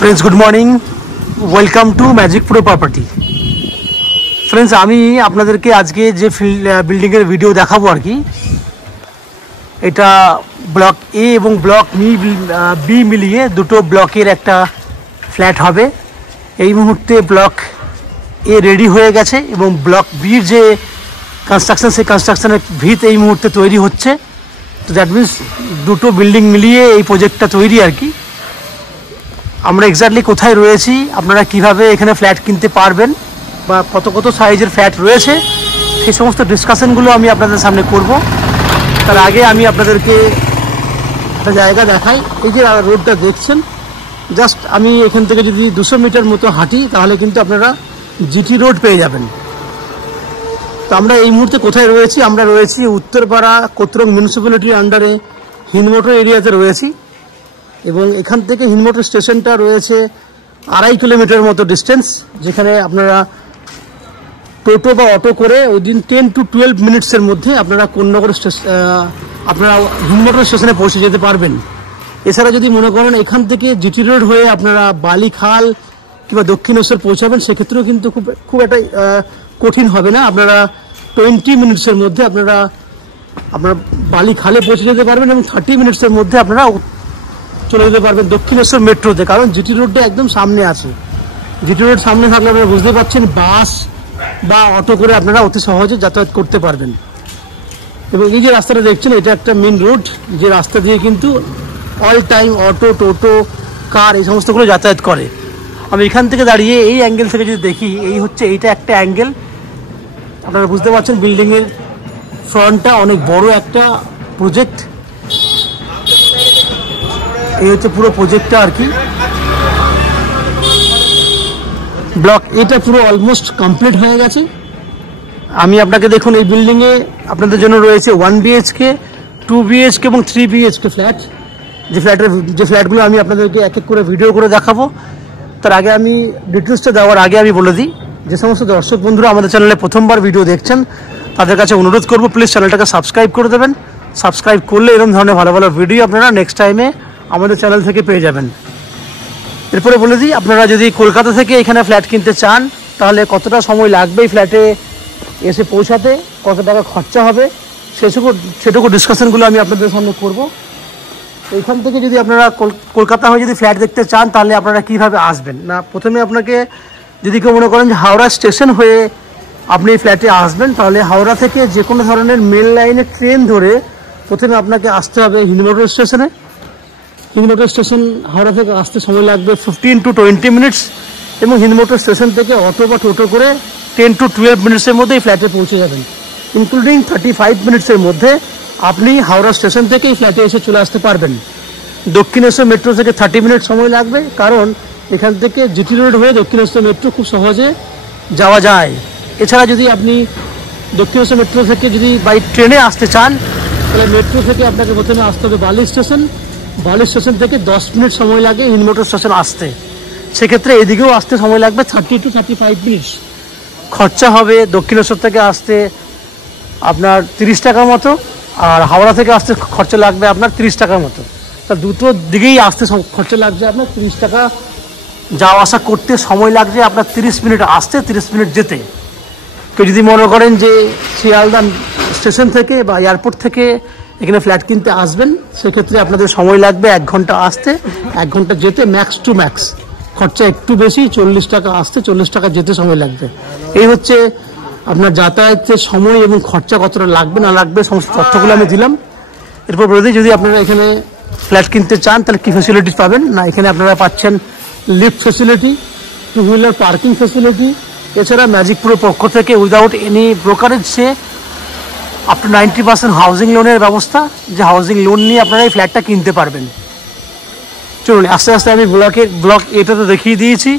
Friends good morning welcome to magic pro property. Friends আমি আপনাদেরকে আজকে যে বিল্ডিং এর ভিডিও দেখাবো আর কি, এটা ব্লক এ এবং ব্লক বি মিলিয়ে দুটো ব্লকের একটা ফ্ল্যাট হবে। এই মুহূর্তে ব্লক এ রেডি হয়ে গেছে এবং ব্লক বির যে কনস্ট্রাকশন সেই কনস্ট্রাকশনের ভিত এই মুহূর্তে তৈরি হচ্ছে। তো দ্যাট মিনস দুটো বিল্ডিং মিলিয়ে এই প্রজেক্টটা তৈরি আর কি। আমরা এক্স্যাক্টলি কোথায় রয়েছি, আপনারা কিভাবে এখানে ফ্ল্যাট কিনতে পারবেন বা কত কত সাইজের ফ্ল্যাট রয়েছে সেই সমস্ত ডিসকাশনগুলো আমি আপনাদের সামনে করব। তার আগে আমি আপনাদেরকে একটা জায়গা দেখাই। এই যে রোডটা দেখছেন, জাস্ট আমি এখান থেকে যদি 200 মিটার মতো হাঁটি তাহলে কিন্তু আপনারা জিটি রোড পেয়ে যাবেন। তো আমরা এই মুহূর্তে কোথায় রয়েছি, আমরা রয়েছি উত্তরপাড়া কোতরং মিউনিসিপ্যালিটির আন্ডারে হিন্দমোটর এরিয়াতে রয়েছি এবং এখান থেকে হিন্দমোটর স্টেশনটা রয়েছে 2.5 কিলোমিটার মতো ডিস্টেন্স, যেখানে আপনারা টোটো বা অটো করে উইদিন 10 to 12 মিনিটসের মধ্যে আপনারা কোন্নগর আপনারা হিন্দমোটর স্টেশনে পৌঁছে যেতে পারবেন। এছাড়া যদি মনে করেন এখান থেকে জিটি রোড হয়ে আপনারা বালিখাল কিংবা দক্ষিণেশ্বর পৌঁছাবেন, সেক্ষেত্রেও কিন্তু খুব একটা কঠিন হবে না। আপনারা 20 মিনিটসের মধ্যে আপনারা বালিখালে পৌঁছে যেতে পারবেন এবং 30 মিনিটসের মধ্যে আপনারা চলে যেতে পারবেন দক্ষিণেশ্বর মেট্রোতে, কারণ জিটি রোডটা একদম সামনে আছে। জিটি রোড সামনে থাকলে আপনারা বুঝতে পারছেন বাস বা অটো করে আপনারা অতি সহজে যাতায়াত করতে পারবেন। এবং এই যে রাস্তাটা দেখছেন, এটা একটা মেন রোড, যে রাস্তা দিয়ে কিন্তু অল টাইম অটো, টোটো, কার এই সমস্তগুলো যাতায়াত করে। আমি এখান থেকে দাঁড়িয়ে এই অ্যাঙ্গেল থেকে যদি দেখি, এইটা একটা অ্যাঙ্গেল, আপনারা বুঝতে পারছেন বিল্ডিংয়ের ফ্রন্টটা অনেক বড় একটা প্রজেক্ট। এই হচ্ছে পুরো প্রজেক্টটা আর কি। ব্লক এটা পুরো অলমোস্ট কমপ্লিট হয়ে গেছে। আমি আপনাকে দেখুন, এই বিল্ডিংয়ে আপনাদের জন্য রয়েছে 1 BHK, 2 BHK এবং 3 BHK ফ্ল্যাট। যে ফ্ল্যাটগুলো আমি আপনাদেরকে এক এক করে ভিডিও করে দেখাবো। তার আগে আমি ডিটেলসটা দেওয়ার আগে আমি বলে দিই, যে সমস্ত দর্শক বন্ধুরা আমাদের চ্যানেলে প্রথমবার ভিডিও দেখছেন তাদের কাছে অনুরোধ করবো, প্লিজ চ্যানেলটাকে সাবস্ক্রাইব করে দেবেন। সাবস্ক্রাইব করলে এরকম ধরনের ভালো ভালো ভিডিও আপনারা নেক্সট টাইমে আমাদের চ্যানেল থেকে পেয়ে যাবেন। এরপরে বলে দিই, আপনারা যদি কলকাতা থেকে এখানে ফ্ল্যাট কিনতে চান তাহলে কতটা সময় লাগবে এই ফ্ল্যাটে এসে পৌঁছাতে, কত টাকা খরচা হবে, সেটুকু ডিসকাশনগুলো আমি আপনাদের সামনে করব। এইখান থেকে যদি আপনারা কলকাতা হয়ে যদি ফ্ল্যাট দেখতে চান তাহলে আপনারা কীভাবে আসবেন না, প্রথমে আপনাকে যদি কেউ মনে করেন যে হাওড়া স্টেশন হয়ে আপনি এই ফ্ল্যাটে আসবেন, তাহলে হাওড়া থেকে যে কোনো ধরনের মেল লাইনে ট্রেন ধরে প্রথমে আপনাকে আসতে হবে হিন্দমোটর স্টেশনে। হিন্দমোটর স্টেশন হাওড়া থেকে আসতে সময় লাগবে 15 to 20 মিনিটস এবং হিন্দমোটর স্টেশন থেকে অটো বা টোটো করে 10 to 12 মিনিটসের মধ্যে এই ফ্ল্যাটে পৌঁছে যাবেন। ইনক্লুডিং 35 মিনিটসের মধ্যে আপনি হাওড়া স্টেশন থেকে এই ফ্ল্যাটে এসে চলে আসতে পারবেন। দক্ষিণেশ্বর মেট্রো থেকে 30 মিনিট সময় লাগবে, কারণ এখান থেকে জিটি রোড হয়ে দক্ষিণেশ্বর মেট্রো খুব সহজে যাওয়া যায়। এছাড়া যদি আপনি দক্ষিণেশ্বর মেট্রো থেকে যদি বাই ট্রেনে আসতে চান তাহলে মেট্রো থেকে আপনাকে প্রথমে আসতে হবে বালি স্টেশন। বালি স্টেশন থেকে 10 মিনিট সময় লাগে হিন্দমোটর স্টেশন আসতে। সেক্ষেত্রে এদিকেও আসতে সময় লাগবে 30 to 35 মিনিটস। খরচা হবে দক্ষিণেশ্বর থেকে আসতে আপনার 30 টাকার মতো, আর হাওড়া থেকে আসতে খরচা লাগবে আপনার 30 টাকার মতো। তা দুটো দিকেই আসতে খরচা লাগছে আপনার 30 টাকা। যাওয়া আসা করতে সময় লাগছে আপনার 30 মিনিট আসতে, 30 মিনিট যেতে। কেউ যদি মনে করেন যে শিয়ালদা স্টেশন থেকে বা এয়ারপোর্ট থেকে এখানে ফ্ল্যাট কিনতে আসবেন, সেক্ষেত্রে আপনাদের সময় লাগবে 1 ঘন্টা আসতে, 1 ঘন্টা যেতে, ম্যাক্স টু ম্যাক্স। খরচা একটু বেশি, 40 টাকা আসতে, 40 টাকা যেতে সময় লাগবে। এই হচ্ছে আপনার যাতায়াতের সময় এবং খরচা কতটা লাগবে না লাগবে সমস্ত তথ্যগুলো আমি দিলাম। এরপর বলে দিই, যদি আপনারা এখানে ফ্ল্যাট কিনতে চান তাহলে কী ফেসিলিটিস পাবেন না, এখানে আপনারা পাচ্ছেন lift facility, 2 wheeler parking facility. এছাড়া ম্যাজিক প্রো পক্ষ থেকে without any brokerage say up to 90% housing লোনের ব্যবস্থা, যে হাউজিং লোন নিয়ে আপনারা এই ফ্ল্যাটটা কিনতে পারবেন। চলুন আস্তে আস্তে আমি ব্লক এটা তো দেখিয়ে দিয়েছি,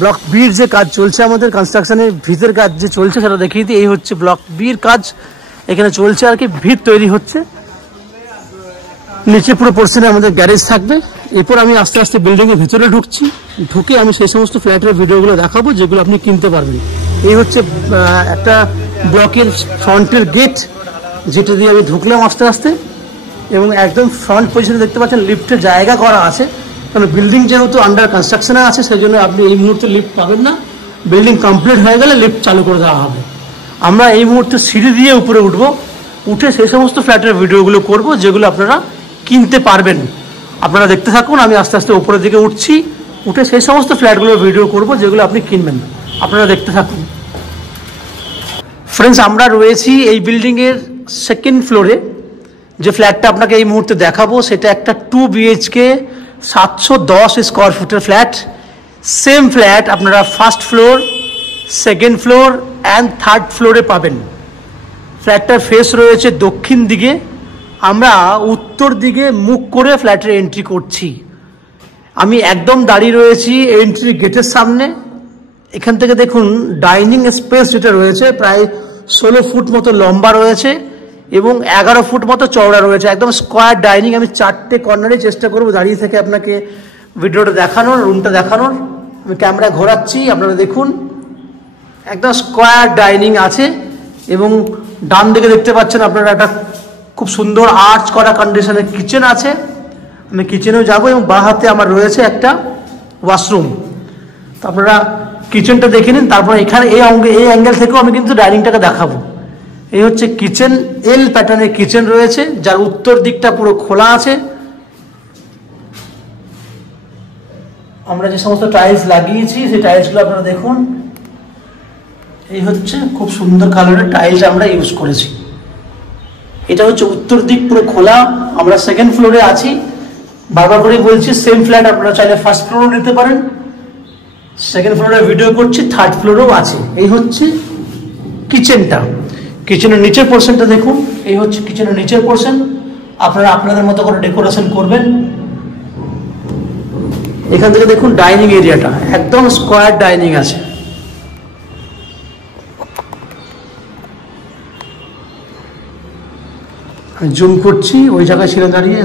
ব্লক বির যে কাজ চলছে আমাদের কনস্ট্রাকশনের ভিতের কাজ যে চলছে সেটা দেখিয়ে দিই। এই হচ্ছে ব্লক বির কাজ এখানে চলছে আর কি, ভিত তৈরি হচ্ছে। নিচে পুরো পোর্শনে আমাদের গ্যারেজ থাকবে। এরপর আমি আস্তে আস্তে বিল্ডিংয়ের ভিতরে ঢুকে আমি সেই সমস্ত ফ্ল্যাটের ভিডিওগুলো দেখাবো যেগুলো আপনি কিনতে পারবেন। এই হচ্ছে একটা ব্লকের ফ্রন্টের গেট, যেটা দিয়ে আমি ঢুকলাম আস্তে আস্তে, এবং একদম ফ্রন্ট পজিশনে দেখতে পাচ্ছেন লিফটের জায়গা করা আছে। কারণ বিল্ডিং যেহেতু আন্ডার কনস্ট্রাকশনে আছে, সেই জন্য আপনি এই মুহূর্তে লিফট পাবেন না। বিল্ডিং কমপ্লিট হয়ে গেলে লিফট চালু করে দেওয়া হবে। আমরা এই মুহূর্তে সিঁড়ি দিয়ে উপরে উঠে সেই সমস্ত ফ্ল্যাটের ভিডিওগুলো করব যেগুলো আপনারা কিনতে পারবেন। আপনারা দেখতে থাকুন, আমি আস্তে আস্তে উপরের দিকে উঠে সেই সমস্ত ফ্ল্যাটগুলোর ভিডিও করব যেগুলো আপনি কিনবেন। আপনারা দেখতে থাকুন। ফ্রেন্ডস, আমরা রয়েছি এই বিল্ডিংয়ের সেকেন্ড ফ্লোরে। যে ফ্ল্যাটটা আপনাকে এই মুহূর্তে দেখাবো সেটা একটা 2 BHK 710 স্কোয়ার ফুটের ফ্ল্যাট। সেম ফ্ল্যাট আপনারা first floor, second floor and third ফ্লোরে পাবেন। ফ্ল্যাটটার ফেস রয়েছে দক্ষিণ দিকে। আমরা উত্তর দিকে মুখ করে ফ্ল্যাটের এন্ট্রি করছি। আমি একদম দাঁড়িয়ে রয়েছি এন্ট্রি গেটের সামনে। এখান থেকে দেখুন ডাইনিং স্পেস যেটা রয়েছে প্রায় 16 ফুট মতো লম্বা রয়েছে এবং 11 ফুট মতো চওড়া রয়েছে। একদম স্কোয়ার ডাইনিং। আমি 4টে কর্নারে চেষ্টা করবো দাঁড়িয়ে থেকে আপনাকে ভিডিওটা দেখানোর, রুমটা দেখানোর। আমি ক্যামেরা ঘোরাচ্ছি, আপনারা দেখুন একদম স্কোয়ার ডাইনিং আছে এবং ডান দিকে দেখতে পাচ্ছেন আপনারা একটা খুব সুন্দর আর্চ করা কন্ডিশনের কিচেন আছে। আমি কিচেনেও যাবো এবং বাঁ হাতে আমার রয়েছে একটা ওয়াশরুম। তো আপনারা কিচেনটা দেখে নিন, তারপর এখানে এই অ্যাঙ্গেল থেকেও আমি কিন্তু ডাইনিংটাকে দেখাবো। এই হচ্ছে কিচেন, এল প্যাটার্নের কিচেন রয়েছে যার উত্তর দিকটা পুরো খোলা আছে। আমরা যে সমস্ত টাইলস লাগিয়েছি সেই টাইলসগুলো আপনারা দেখুন। এই হচ্ছে খুব সুন্দর কালারের টাইলস আমরা ইউজ করেছি। এটা হচ্ছে উত্তর দিক পুরো খোলা। আমরা সেকেন্ড ফ্লোরে আছি। বারবার করে বলছি সেম ফ্ল্যাট আপনারা চাইলে ফার্স্ট ফ্লোরও নিতে পারেন। সেকেন্ড ফ্লোরে ভিডিও করছি, থার্ড ফ্লোরেও আছে। এই হচ্ছে কিচেনটা। কিচেনের নিচের পোর্শনটা দেখুন। এই হচ্ছে কিচেনের নিচের পোর্শন। আপনারা আপনাদের মতো করে ডেকোরেশন করবেন। এখান থেকে দেখুন ডাইনিং এরিয়াটা একদম স্কোয়ার ডাইনিং আছে। আমি জুম করছি, ওই জায়গায় ছিল দাঁড়িয়ে,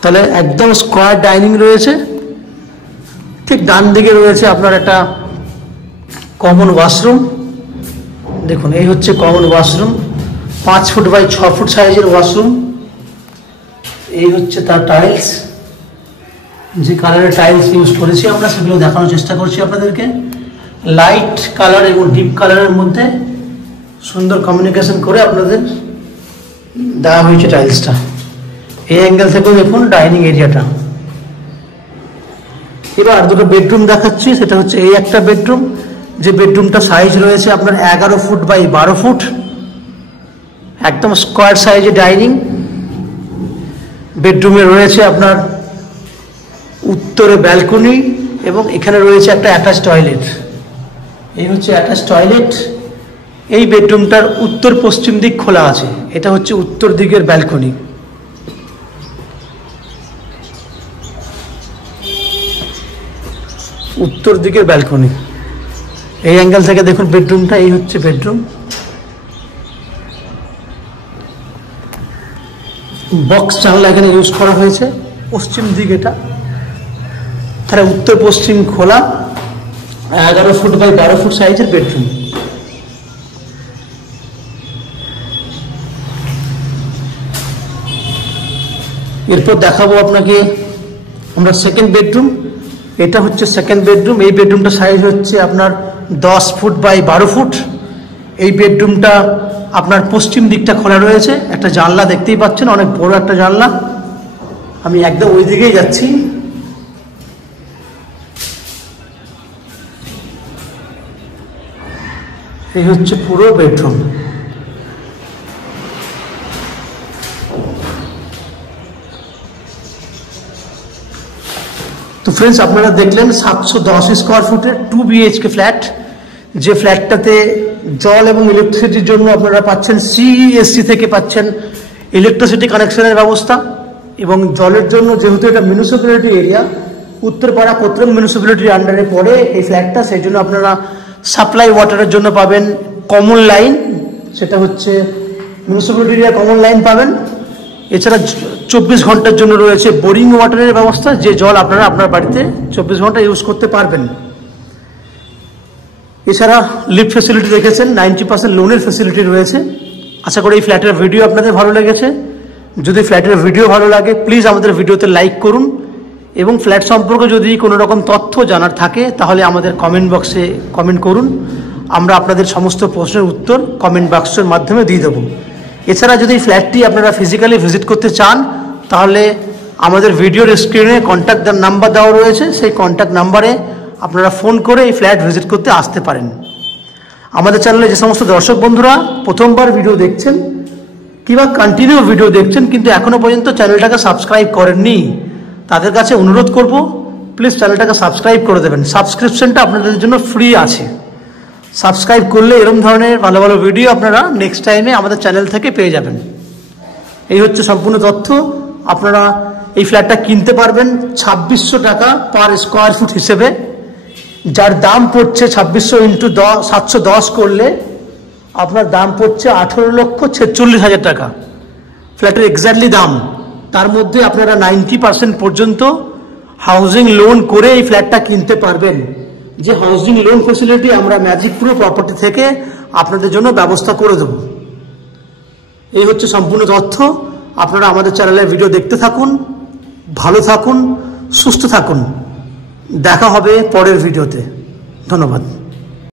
তাহলে একদম স্কোয়ার ডাইনিং রয়েছে। ঠিক ডান দিকে রয়েছে আপনার একটা কমন ওয়াশরুম। দেখুন এই হচ্ছে common washroom, 5 foot by 6 foot সাইজের ওয়াশরুম। এই হচ্ছে তার টাইলস। যে কালারের টাইলস ইউজ করেছি আমরা সেগুলো দেখানোর চেষ্টা করছি আপনাদেরকে। লাইট কালার এবং ডিপ কালারের মধ্যে সুন্দর কমিউনিকেশন করে আপনাদের দেওয়া হয়েছে টাইলসটা। এই অ্যাঙ্গেল থেকেও দেখুন ডাইনিং এরিয়াটা। এবার দুটো বেডরুম দেখাচ্ছি। সেটা হচ্ছে এই একটা বেডরুম, যে বেডরুমটা সাইজ রয়েছে আপনার 11 ফুট বাই 12 ফুট, একদম স্কোয়ার সাইজে ডাইনিং। বেডরুমে রয়েছে আপনার উত্তরে ব্যালকনি এবং এখানে রয়েছে একটা অ্যাটাচ টয়লেট। এই হচ্ছে অ্যাটাচ টয়লেট। এই বেডরুমটার উত্তর পশ্চিম দিক খোলা আছে। এটা হচ্ছে উত্তর দিকের ব্যালকনি। উত্তর দিকের ব্যালকনি। এই অ্যাঙ্গেল থেকে দেখুন বেডরুমটা। এই হচ্ছে বেডরুম। বক্স জানলা এখানে ইউজ করা হয়েছে। পশ্চিম দিক এটা, তাহলে উত্তর পশ্চিম খোলা, 11 ফুট বাই 12 ফুট সাইজের বেডরুম। এরপর দেখাবো আপনাকে আমরা সেকেন্ড বেডরুম। এটা হচ্ছে সেকেন্ড বেডরুম। এই বেডরুমটা সাইজ হচ্ছে আপনার 10 ফুট বাই 12 ফুট। এই বেডরুমটা আপনার পশ্চিম দিকটা খোলা রয়েছে। একটা জানলা দেখতেই পাচ্ছেন, অনেক বড় একটা জানলা। আমি একদম ওই দিকেই যাচ্ছি। এই হচ্ছে পুরো বেডরুম। তো ফ্রেন্ডস, আপনারা দেখলেন 710 স্কোয়ার ফুটের 2 BHK ফ্ল্যাট। যে ফ্ল্যাটটাতে জল এবং ইলেকট্রিসিটির জন্য আপনারা পাচ্ছেন CESC থেকে পাচ্ছেন ইলেকট্রিসিটি কানেকশনের ব্যবস্থা, এবং জলের জন্য যেহেতু এটা মিউনিসিপ্যালিটি এরিয়া, উত্তরপাড়া কোত্রম মিউনিসিপ্যালিটির আন্ডারে পড়ে এই ফ্ল্যাটটা, সেই জন্য আপনারা সাপ্লাই ওয়াটারের জন্য পাবেন কমন লাইন। সেটা হচ্ছে মিউনিসিপ্যালিটি এরিয়া কমন লাইন পাবেন। এছাড়া 24 ঘন্টার জন্য রয়েছে বোরিং ওয়াটারের ব্যবস্থা, যে জল আপনারা আপনার বাড়িতে 24 ঘন্টা ইউজ করতে পারবেন। এছাড়া লিফট ফ্যাসিলিটি দেখেছেন, 90% লোনের ফ্যাসিলিটি রয়েছে। আশা করি এই ফ্ল্যাটের ভিডিও আপনাদের ভালো লেগেছে। যদি ফ্ল্যাটের ভিডিও ভালো লাগে প্লিজ আমাদের ভিডিওতে লাইক করুন এবং ফ্ল্যাট সম্পর্কে যদি কোনো রকম তথ্য জানার থাকে তাহলে আমাদের কমেন্ট বক্সে কমেন্ট করুন, আমরা আপনাদের সমস্ত প্রশ্নের উত্তর কমেন্ট বক্সের মাধ্যমে দিয়ে দেবো। এছাড়া যদি ফ্ল্যাটটি আপনারা ফিজিক্যালি ভিজিট করতে চান তাহলে আমাদের ভিডিওর স্ক্রিনে কন্ট্যাক্ট নাম্বার দেওয়া রয়েছে, সেই কন্ট্যাক্ট নাম্বারে আপনারা ফোন করে এই ফ্ল্যাট ভিজিট করতে আসতে পারেন। আমাদের চ্যানেলে যে সমস্ত দর্শক বন্ধুরা প্রথমবার ভিডিও দেখছেন কিংবা কন্টিনিউ ভিডিও দেখছেন কিন্তু এখনও পর্যন্ত চ্যানেলটাকে সাবস্ক্রাইব করেননি, তাদের কাছে অনুরোধ করব প্লিজ চ্যানেলটাকে সাবস্ক্রাইব করে দেবেন। সাবস্ক্রিপশনটা আপনাদের জন্য ফ্রি আছে। সাবস্ক্রাইব করলে এরকম ধরনের ভালো ভালো ভিডিও আপনারা নেক্সট টাইমে আমাদের চ্যানেল থেকে পেয়ে যাবেন। এই হচ্ছে সম্পূর্ণ তথ্য। আপনারা এই ফ্ল্যাটটা কিনতে পারবেন 2600 টাকা পার স্কোয়ার ফুট হিসেবে, যার দাম পড়ছে 2600 ইন্টু 710 করলে আপনার দাম পড়ছে 18,46,000 টাকা। ফ্ল্যাটের এক্স্যাক্টলি দাম, তার মধ্যে আপনারা 90% পর্যন্ত হাউজিং লোন করে এই ফ্ল্যাটটা কিনতে পারবেন, যে হাউজিং লোন ফেসিলিটি আমরা ম্যাজিক প্রো প্রপার্টি থেকে আপনাদের জন্য ব্যবস্থা করে দেব। এই হচ্ছে সম্পূর্ণ তথ্য। আপনারা আমাদের চ্যানেলের ভিডিও দেখতে থাকুন, ভালো থাকুন, সুস্থ থাকুন। দেখা হবে পরের ভিডিওতে। ধন্যবাদ।